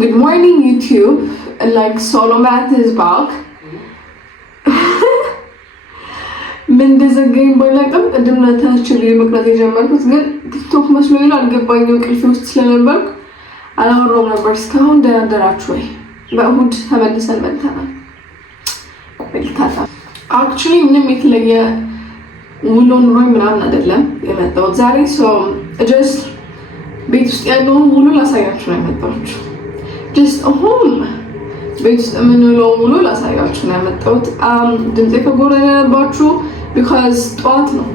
Good morning, YouTube. Like Solomath is back. من دزجين بقولكم قدمنا تهشري مقناطي جمال بس قل تيك مسلوين على جبايني وكل وسط سلامبرك على الروم نمبرز كهون ده دراتشوي بقود همد سلمتنا بالكذا actually ምንም የተለየ ውሎ ኑሮኝ ምናምን አይደለም የመጣሁት ዛሬ so just ቤት ውስጥ ያለውን ውሎ ላሳያችሁ ነው የመጣሁት just home ቤት ውስጥ የምንውለውን ውሎ ላሳያችሁ ነው የመጣሁት ድምጼ ከጎረነ ያለባችሁ because ጠዋት ነው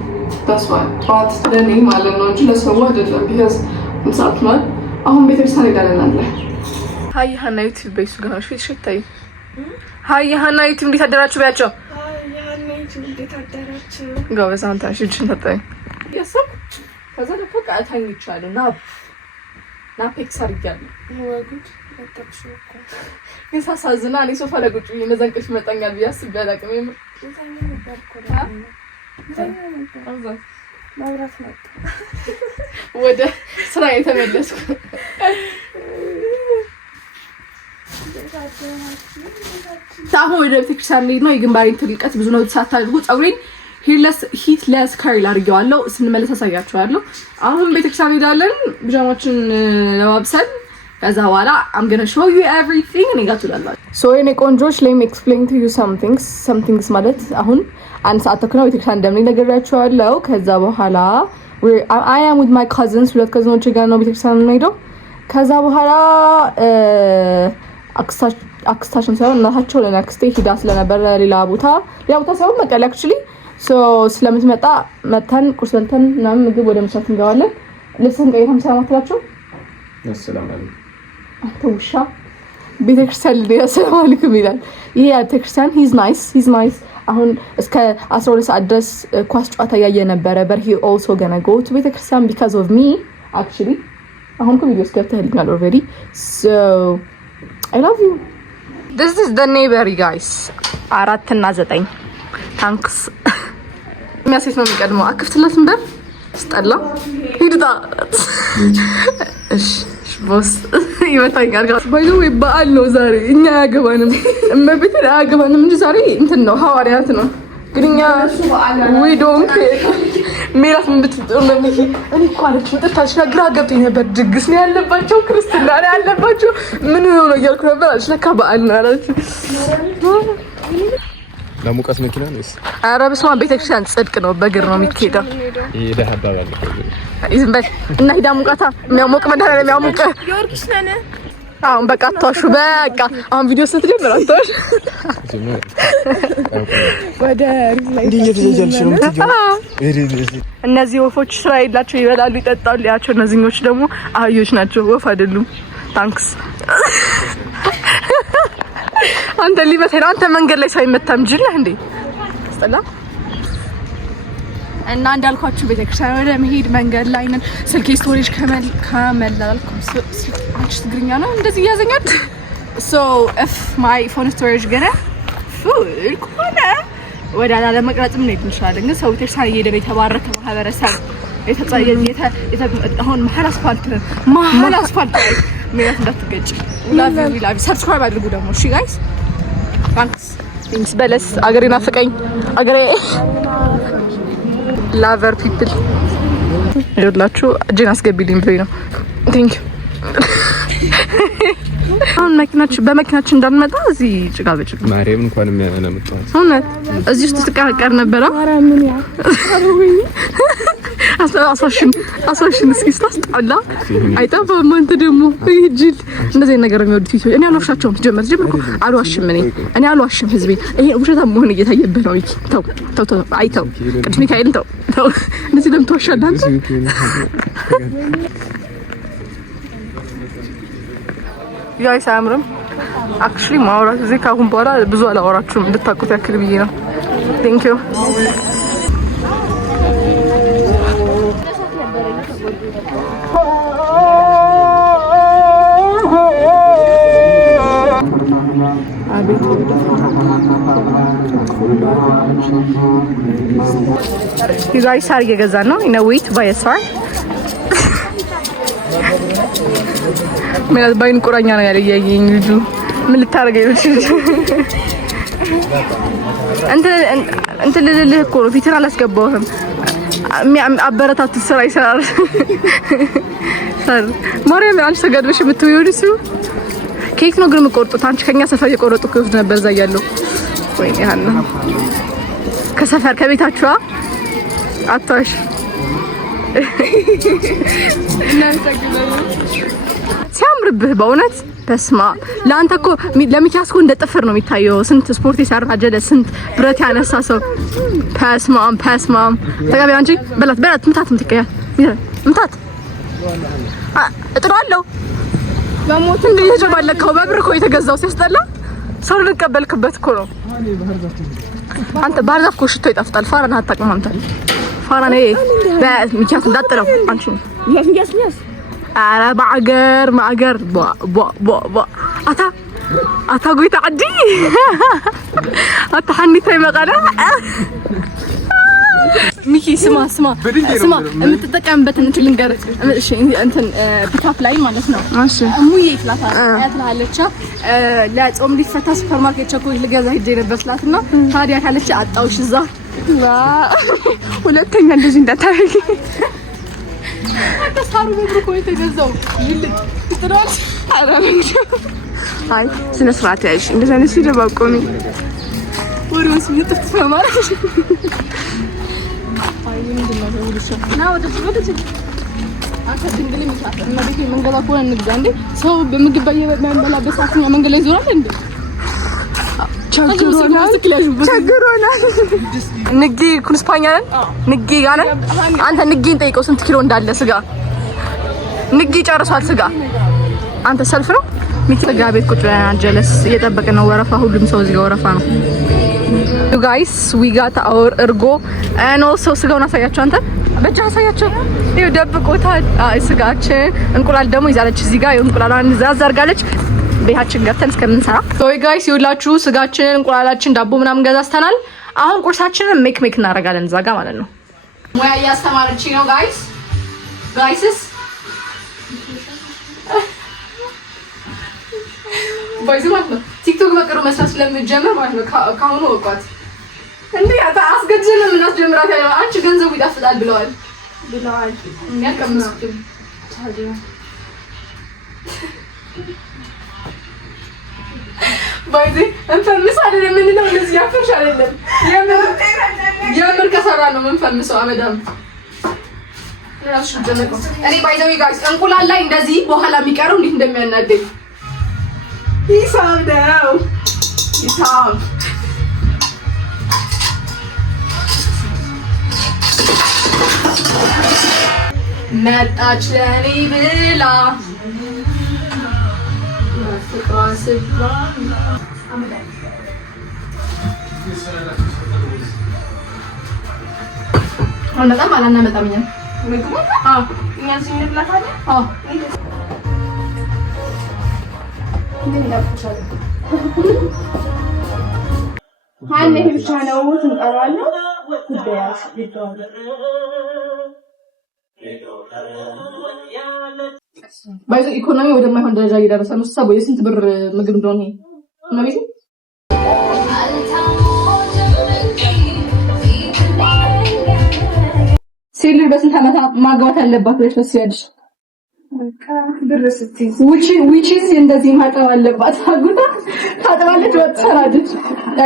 that's why ጠዋት ለኔ ማለት ነው እንጂ ለሰው አይደለም because እንሳት ነው አሁን ቤተክርስቲያን ሄዳለን አለ ሃይ ሃና ዩቲዩብ ቤሱ ጋር ነው ሽታይ ሃይ ሃና ዩቲዩብ እንዴት አደራችሁ ቢያቸው እንዴት አደራችሁ ጎበዝ አንተ እሺ ተጠይ ያሰብ ከዛ ደግሞ ቃልታኝ ይቻላል ና ፒክሳር ይያል ወጉድ ወጣችሁኮ ይሳሳዝና እኔ ሶፋ ላይ ቁጭ ብዬ መዘንቀሽ መጣኛል ቢያስ ቢያላቅም ማብራት መጣ ወደ ስራ የተመለስኩ ታሁን ወደ ቤተክርስቲያን ላይ ነው የግንባሬን ትልቀት ብዙ ነው ተሳታልኩ ጸጉሬን ሂትለስ ካርል አድርጌዋለሁ ስንመለስ አሳያችኋለሁ አሁን ቤተክርስቲያን ሄዳለን ቢጃማችን ለማብሰል ከዛ በኋላ I'm going to show you everything and I got to that so in ቆንጆች let me explain to you some things ማለት አሁን አንድ ሰዓት ተኩል ቤተክርስቲያን እንደምን ነገራችኋለሁ ከዛ በኋላ I am with my cousins ሁለት ከዝኖቼ ጋር ነው ቤተክርስቲያን የምንሄደው ከዛ በኋላ አክስታችን ሳይሆን እናታቸው ለነክስቴ ሂዳ ስለነበረ ሌላ ቦታ ሳይሆን መቀሌ actually so ስለምትመጣ መተን ቁርስ በልተን ምናምን ምግብ ወደ መስራት እንገባለን ልብስን ቀይተን ሰላማትላችሁ ሰላም አለይኩም አተውሻ ቤተክርስቲያን ላይ ሰላም አለይኩም ይላል ይሄ ቤተክርስቲያን he's nice አሁን እስከ 12 ሰዓት ድረስ ኳስ ጨዋታ ያየ ነበር but he also gonna go to ቤተክርስቲያን because of me actually አሁን ቪዲዮስ ገብተህልኛል already so I love you this is the neighbor guys 4 እና 9 thanks የሚያሴት ነው የሚቀድመው አክፍትለት እንበር ስጠላ ሂድታ እሺ ቦስ ይመታኛል ጋር ባይዘው ይባል ነው ዛሬ እኛ ያገባንም እመቤት ያገባንም እንጂ ዛሬ እንትን ነው ሐዋሪያት ነው ግንኛ we don't ሜላት ምን ብትጥሩ ነው እኔ እኮ አለች ወጣች ግራ ገብቶኝ ነበር ድግስ ነው ያለባቸው ክርስትና ነው ያለባቸው ምን ነው እያልኩ ነበር አለች በዓል ነው አለች ለሙቀት መኪና ነውስ አረብስማ ቤተክርስቲያን ጽድቅ ነው በግር ነው የሚሄደው ይሄ ዳባባል ይዝምበል እና ሂዳ ሙቀታ የሚያሞቅ መዳና የሚያሞቅ ጊዮርጊስ ነን አሁን በቃ ተዋሹ በቃ አሁን ቪዲዮ ስትጀምር አትዋሽ ወደ እንዲየተጀጀልሽ ነው የምትጀምር እነዚህ ወፎች ስራ የላቸው ይበላሉ ይጠጣሉ ያቸው እነዚህኞች ደግሞ አህዮች ናቸው ወፍ አይደሉም ታንክስ አንተ ሊመታኝ አንተ መንገድ ላይ ሳይመታም ጅል ነህ እንዴ አስጠላ እና እንዳልኳችሁ ቤተክርስቲያን ወደ መሄድ መንገድ ላይ ነን ስልኬ ስቶሬጅ ከመላልኩ ትግርኛ ነው እንደዚህ ያዘኛል so if my phone storage gonna full ከሆነ ወደ አላ ለመቅረጽም ነው እንችላለን ግን ሰው ቤተክርስቲያን እየሄደ የተባረከ ማህበረሰብ አሁን መሀል አስፋልት ሜላት እንዳትገጭ love subscribe አድርጉ ደግሞ እሺ ጋይስ thanks በለስ አገሬ ናፍቀኝ አገሬ lover people ይኸውላችሁ እጄን አስገቢልኝ ብሎኝ ነው thank you አሁን በመኪናችን እንዳንመጣ እዚህ ጭቃ በጭቃ ማርያም እንኳን የሚያመጣው እውነት እዚህ ውስጥ ተቀቀር ነበር ማርያምን ያ አሳሽን እስኪ ስታስጣላ አይጣባም አንተ ደግሞ ይጅል እንደዚህ ነገር የሚወዱት ይችላል እኔ አልዋሻቸውም ጀመርኩ አልዋሽም እኔ አልዋሽም ህዝቤ ይሄ ውሸታም መሆን እየታየበት ነው ተው አይተው ቅዱስ ሚካኤልን ተው እንደዚህ ደም ተወሻለህ አንተ ጋይስ አምሩም actually ማውራት እዚህ ካሁን በኋላ ብዙ አላወራችሁም እንድታውቁት ያክል ብዬ ነው thank you you guys are እየገዛን ነው in a wait by a star ምን ባይን ቁራኛ ነው ያለ ያየኝ ልጁ ምን ልታረገኝ ነው? እንትን ልልህ እኮ ነው ፊትን አላስገባሁም። አበረታት ስራ ይሰራል። ማርያም አንቺ ተጋድመሽ የምትውይው እሱ ኬክ ነው ግን የምቆርጡት አንቺ ከኛ ሰፈር የቆረጡ ከውስጥ ነበር እዛ ያለው ወይ ያና ከሰፈር ከቤታችሁ አጣሽ ሲያምርብህ በእውነት በስማ ለአንተ እኮ ለሚኪያስ እኮ እንደ ጥፍር ነው የሚታየው። ስንት ስፖርት የሰራ ጀለ ስንት ብረት ያነሳ ሰው ፓስማም ተጋቢ አንቺ በላት ምታት ምትቀያል ምታት እጥራለሁ በሞት እንደ የጀባለከው በብር እኮ የተገዛው ሲያስጠላ ሰው ልቀበልክበት እኮ ነው። አንተ ባህር ዛፍ እኮ ሽቶ ይጣፍጣል። ፋራን አታውቅም አንተ ፋራን በሚኪያስ እንዳጥለው አንቺ ያስ ኧረ ማዕገር አታ ጎይታ ዓዲ አታ ሓኒታ ይመቀለ ሚኪ ስማ የምትጠቀምበት እንትን ልንገርህ። እሺ እንትን ፒካፕ ላይ ማለት ነው። እሺ እሙዬ ትላለች ለጾም ሊፈታ ሱፐር ማርኬት ቸኮች ልገዛ ሂጅ ነበር ስላትና ታዲያ ካለች አጣውሽ እዛ ሁለተኛ እንደዚህ እንዳታረጊ አታሳሩ በብሩክ ወይ ተገዛው ይጥራል አራንጂ አይ ስነ ስርዓት ያይሽ እንደዛ ነው ሲደባቆሚ ወሩስ ምጥፍት ማለት አይ ምንድነው ወሩስ ነው ወደ አንተ ድንግል ምታፈ እና ቤት መንገላ ኮን እንግዳ እንዴ ሰው በምግብ በየበላበት ሰዓትኛ መንገድ ላይ ዞራል እንዴ ቸግሮናል። ንጊ ኩንስፓኛን ንጊ ጋር አንተ ንጊን ጠይቀው ስንት ኪሎ እንዳለ ስጋ ንጊ ጨርሷል። ስጋ አንተ ሰልፍ ነው ሚኪጋ ቤት ቁጭ ብለናል። ጀለስ እየጠበቀ ነው ወረፋ። ሁሉም ሰው እዚህ ጋር ወረፋ ነው። you guys we got our እርጎ and also ስጋውን አሳያቸው። አንተ በእጅ አሳያቸው። ይኸው ደብቆታል። ስጋችን እንቁላል ደግሞ ይዛለች እዚህ ጋር እንቁላሏን ዛዝ አድርጋለች። ቤታችን ገብተን እስከምንሰራ ሶይ ጋይስ ይውላችሁ ስጋችንን እንቁላላችን ዳቦ ምናምን ገዛስተናል። አሁን ቁርሳችንን ሜክ እናደርጋለን እዛ ጋር ማለት ነው። ሙያ እያስተማረችኝ ነው ጋይስስ ባይዘማት ነው ቲክቶክ በቅርቡ መስራት ስለምትጀምር ማለት ነው። ካሁኑ ወቋት እንዴ አስገድዘን ምን አስጀምራት ያለው አንቺ ገንዘቡ ይጣፍጣል ብለዋል የሚያቀምሱት ታዲያ ባይዚ እንፈምስ አይደለም ምንለው እንደዚህ ያፈርሽ አይደለም የምር ከሰራ ነው የምንፈምሰው አመዳም ራሱ ጀነቆ እኔ ባይዘው ጋይስ እንቁላል ላይ እንደዚህ በኋላ የሚቀረው እንዴት እንደሚያናደኝ ይሳብ መጣች ለኔ ብላ አናመጣም አላናመጣም እኛ ምግቡ እኛ ሲንብላታለ ሃኔ ብቻ ነው እንጠራለን ጉዳያስ ይተዋል ባይዘ ኢኮኖሚ ወደማይሆን ደረጃ እየደረሰ ነው። ሰው የስንት ብር ምግብ እንደሆነ ነው ቤት ሲል በስንት ዓመት ማግባት አለባት ብለሽ ታስቢያለሽ? which is እንደዚህ ማጠብ አለባት። አጉታ ታጠባለች ወጥ ሰራለች።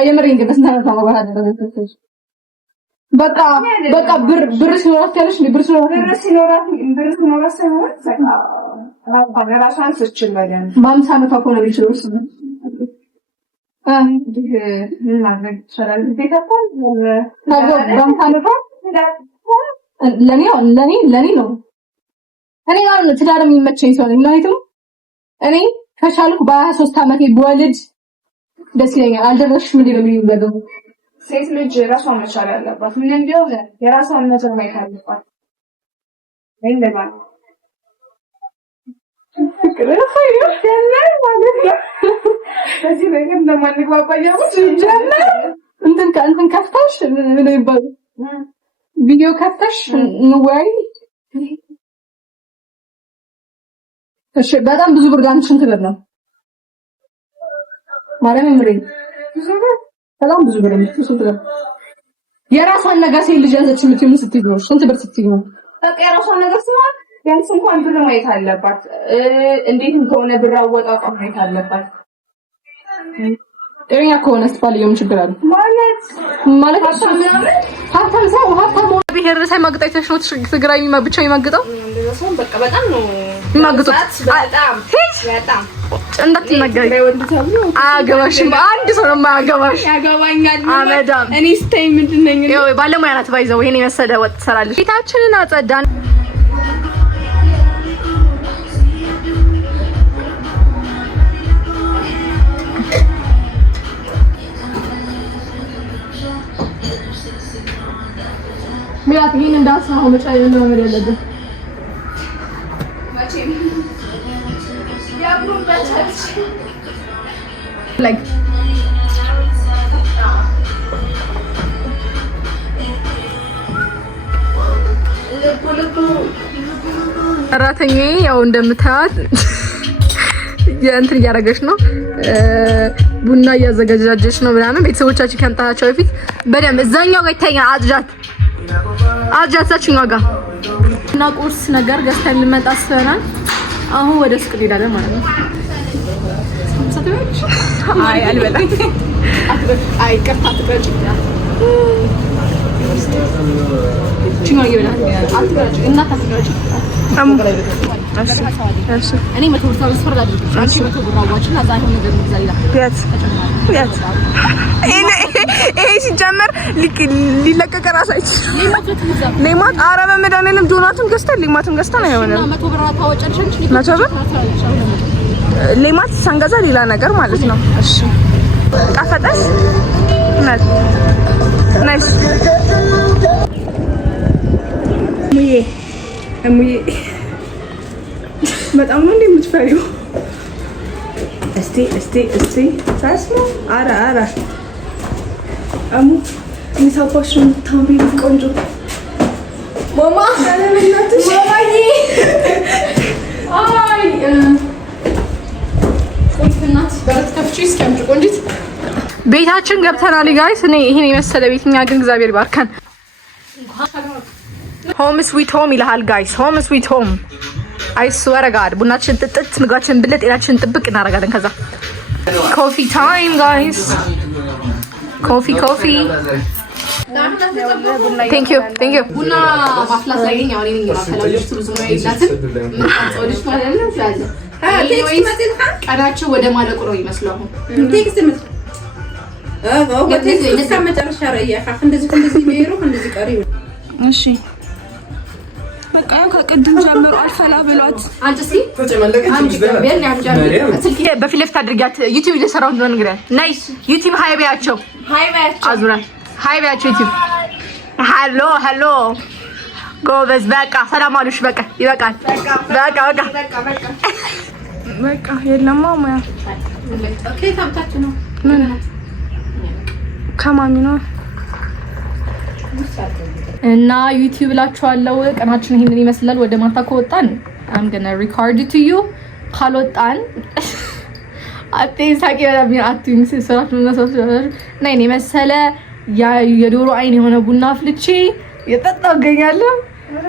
የምሬን ግን በስንት ዓመት ማግባት አለባት? በቃ ብር ሲኖራት ያለሽ ብር ሲኖራት ሳይሆን ራሷን ትችላለች። በአምሳ ዓመቷ እኮ ነው የሚችለው እሱ ምን ማድረግ ይችላል? ቤተሰብ በአምሳ ዓመቷ ለኔ ነው እኔ ማለት ነው ትዳር የሚመቸኝ ሰው ነኝ። ማለትም እኔ ከቻልኩ በ23 ዓመቴ በወልድ ደስ ይለኛል። አልደረስሽም እንዴ ነው የሚገደው? ሴት ልጅ ራሷን መቻል አለባት። ምንም ቢሆን የራሷን መቻል አለባት። እንደማ በዚህ ነገር እንደማንግባባ ያውቁት ጀመር እንትን ከፍተሽ ምን ይባል ቪዲዮ ከፍተሽ ነው ወይ እሺ በጣም ብዙ ብር ጋር ስንት ብር ነው? ማርያም ምሬ በጣም ብዙ ብር ነው። ስንት ብር? የራሷን ነገር ሴት ልጅ ያዘች የምትይው ስትይ ነው። ስንት ብር ስትይ ነው? በቃ የራሷን ነገር ሲሆን ቢያንስ እንኳን ብር ማየት አለባት። እንዴት እንደሆነ ብር አወጣጣ ማየት አለባት። እኛ ከሆነስ ባልየውም ችግር አለ ማለት ሀብታም ሰው ሀብታም ብሄር ሳይማግጥ አይተሽ ነው ትግራይ ብቻ የሚማግጠው በቃ በጣም ነው የሚማግጡት። በጣም እንዳትናገሪ አያገባሽም። አንድ ሰው ነው የማያገባሽ። ያገባኛል አመዳም እኔ ስታይ ምንድን ነኝ ነው ባለሙያ ናት። ባይዘው ይሄን የመሰለ ወጥ ትሰራለች። ፊታችንን አጸዳን። ሚላት ይሄን እንዳትሰማው መቻል ነው ያለብህ። ማቼም ያብሩን በቻች ላይክ እራተኛዬ ያው እንደምታያት የእንትን እያደረገች ነው፣ ቡና እያዘጋጃጀች ነው ምናምን። ቤተሰቦቻችን ከመምጣታቸው በፊት በደምብ እዛኛው ጋር ይታኛል። አጃታችኛው ጋር እና ቁርስ ነገር ገዝተን ልመጣ ስለናል። አሁን ወደ ሱቅ እንሄዳለን ማለት ነው። አይ አልበላም። አይ ቀርታ ትቀጭ ቺማ ይበላል። አትቀጭ እና ታትቀጭ እኔ መቶ ብር ትራንስፈር አድርጌ አንቺ መቶ ብር አዋጭና እዛ አይሆን ነገር ይዛይላ ቢያት ይሄ ሲጀመር ሊለቀቅ ራሳች ሌማት ኧረ በመድኃኒዓለም ዶናትም ገዝተን ሌማትም ገዝተን አይሆንም። መቶ ብር ታወጫለሽ አንቺ መቶ ብር ሌማት ሳንገዛ ሌላ ነገር ማለት ነው። እሺ ጣፈጠስ ናይስ ሙዬ በጣም ነው እንደምትፈሪው። እስቲ ታስሞ አራ አሙ ሚሳፖሽ ታምሪ ቆንጆ ማማ ለምንናትሽ ማማዬ አይ ቆንጆናት በረት ከፍቺ እስኪያምጪ ቆንጂት ቤታችን ገብተናል ጋይስ። እኔ ይሄን የመሰለ ቤትኛ ግን እግዚአብሔር ይባርከን። ሆም ስዊት ሆም ይልሃል ጋይስ። ሆም ስዊት ሆም አይስወር ጋር ቡናችን ጥጥት ምግባችን ብለ ጤናችን ጥብቅ እናደርጋለን። ከዛ ኮፊ ታይም ጋይስ። ኮፊ ቴንክ ዩ ቡና ማፍላት ላይ ነኝ። አሁን እኔ ማፈላው ብዙ ነው ይላትን ምን ማለት ነው ያዘ ቀዳቸው ወደ ማለቁ ነው ይመስለው። ቴክስት ምን ቴክስት መጨረሻ ረያ እንደዚህ ቢሄሩ እንደዚህ ቀሪ እሺ በቃ ከቅድም ጀምሮ አልፈላ ብሏት አንቺ በፊት ለፊት አድርጊያት። ዩቲዩብ እየሰራሁ እንደሆነ ንገሪያት። ናይስ ዩቲዩብ ሃይቢያቸው አዙራ ሃይቢያቸው ዩቲዩብ ሃሎ ጎበዝ። በቃ ሰላም አሉሽ። በቃ ይበቃል። በቃ የለማ ሙያ ኦኬ። ታምታችሁ ነው ምን ከማሚ ነው እና ዩቲዩብ ላችኋለሁ። ቀናችን ይሄንን ይመስላል። ወደ ማታ ከወጣን I'm gonna record it to you። ካልወጣን አጥንሳቂ ወዳብኝ አጥንስ ሰራት መሰረት ነኝ መሰለ የዶሮ አይን የሆነ ቡና አፍልቼ የጠጣው ገኛለሁ።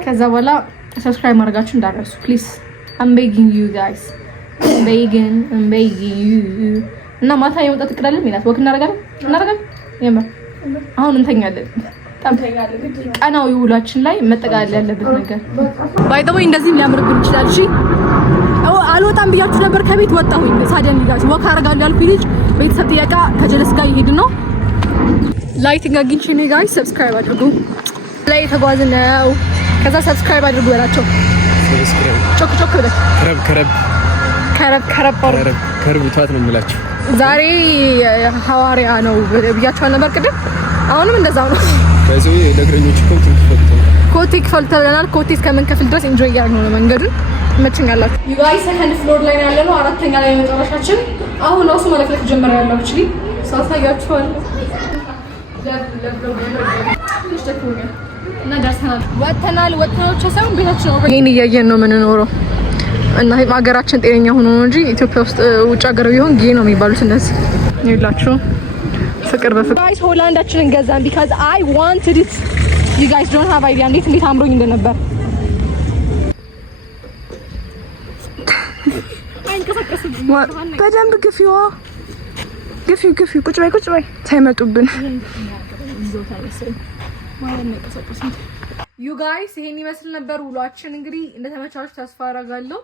ከዛ በኋላ ሰብስክራይብ ማድረጋችሁ እንዳትረሱ ፕሊዝ። I'm begging you guys. I'm begging you። እና ማታ የመጣ ትቀዳለን ሚላት ወክ እናደርጋለን የምር አሁን እንተኛለን። ቀናው ውሏችን ላይ መጠቃለል ያለበት ነገር ባይ ዘ ወይ እንደዚህ ሊያምርብን ይችላል። እሺ አልወጣም ብያችሁ ነበር ከቤት ወጣሁኝ። ሳዲያን ሊጋስ ወክ አደርጋለሁ ያልኩኝ ልጅ ቤተሰብ ጥያቄ ከጀለስ ጋር ይሄድ ነው። ላይቲንግ አግኝቼ ነው ጋይስ። ሰብስክራይብ አድርጉ። ላይ ተጓዝን ነው። ከዛ ሰብስክራይብ አድርጉ በላቸው። ጮክ ብለ ከረብ ታት ነው የምላችሁ። ዛሬ ሐዋሪያ ነው ብያችሁ ነበር ቅድም። አሁንም እንደዛው ነው። ከዚህ ለግረኞች ኮቴ ክፈል ተብለናል። ኮቴ እስከምንከፍል ድረስ ኢንጆይ እያደረግን ነው መንገዱን። መችኛላችሁ ዩ ጋይስ። ሰከንድ ፍሎር ላይ ነው ያለነው። አራተኛ ላይ መጨረሻችን። አሁን ራሱ መለክለክ ጀመረ ያለው እቺ ሳታያችኋል። እና ደርሰናል። ወጥተናል። ሳይሆን ቤታችን ነው። ይሄን እያየን ነው የምንኖረው። እና ሀገራችን ጤነኛ ሆኖ ነው እንጂ ኢትዮጵያ ውስጥ ውጭ ሀገር ቢሆን ጌ ነው የሚባሉት እነዚህ ይላችሁ። ፍቅር በፍቅር ጋይስ ሆላንዳችንን ገዛን because I wanted it. You guys don't have idea እንዴት አምሮኝ እንደነበር። በደንብ ግፊዋ ግፊ ቁጭ በይ ሳይመጡብን። ዩ ጋይስ ይሄን ይመስል ነበር ውሏችን። እንግዲህ እንደተመቻችሁ ተስፋ አደርጋለሁ።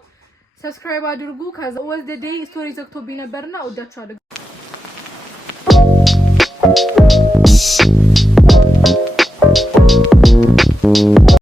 ሰብስክራይብ አድርጉ። ከዛ all the day ስቶሪ ዘግቶብኝ ነበርና ወዳችኋለሁ።